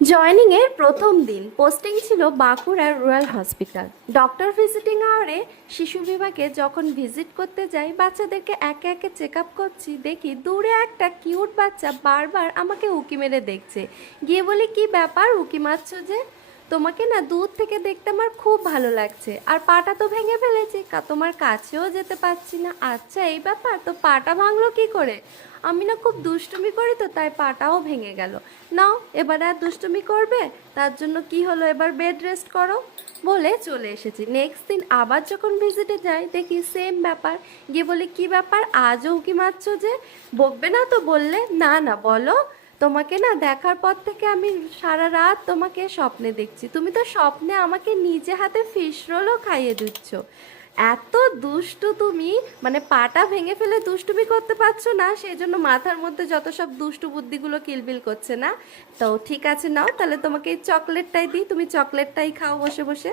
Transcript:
জয়েনিংয়ের প্রথম দিন পোস্টিং ছিল বাঁকুড়ার রয়্যাল হসপিটাল। ডক্টর ভিজিটিং আওয়ারে শিশু বিভাগে যখন ভিজিট করতে যাই, বাচ্চাদেরকে একে একে চেক আপ করছি, দেখি দূরে একটা কিউট বাচ্চা বারবার আমাকে উঁকি মেরে দেখছে। গিয়ে বলি, কি ব্যাপার, উঁকি মারছো যে? তোমাকে না দূর থেকে দেখতে আমার খুব ভালো লাগছে, আর পাটা তো ভেঙে ফেলেছি, তোমার কাছেও যেতে পারছি না। আচ্ছা এই ব্যাপার, তো পাটা ভাঙলো কি করে? আমি না খুব দুষ্টুমি করি, তো তাই পাটাও ভেঙে গেল। নাও, এবার আর দুষ্টুমি করবে? তার জন্য কি হলো, এবার বেড রেস্ট করো বলে চলে এসেছি। নেক্সট দিন আবার যখন ভিজিটে যাই, দেখি সেম ব্যাপার। গিয়ে বলি, কি ব্যাপার, আজও উঁকি মারছো যে? বকবে না তো বললে? না না, বলো। তোমাকে না দেখার পর থেকে আমি সারা রাত তোমাকে স্বপ্নে দেখছি, তুমি তো স্বপ্নে আমাকে নিজে হাতে ফিশ রোলও খাইয়ে দিচ্ছ। এত দুষ্টু তুমি, মানে পাটা ভেঙে ফেলে দুষ্টুমি করতে পারছো না, সেই জন্য মাথার মধ্যে যত সব দুষ্টু বুদ্ধিগুলো কিলবিল করছে না। তো ঠিক আছে, নাও তাহলে তোমাকে এই চকলেটটাই দিই, তুমি চকলেটটাই খাও বসে বসে।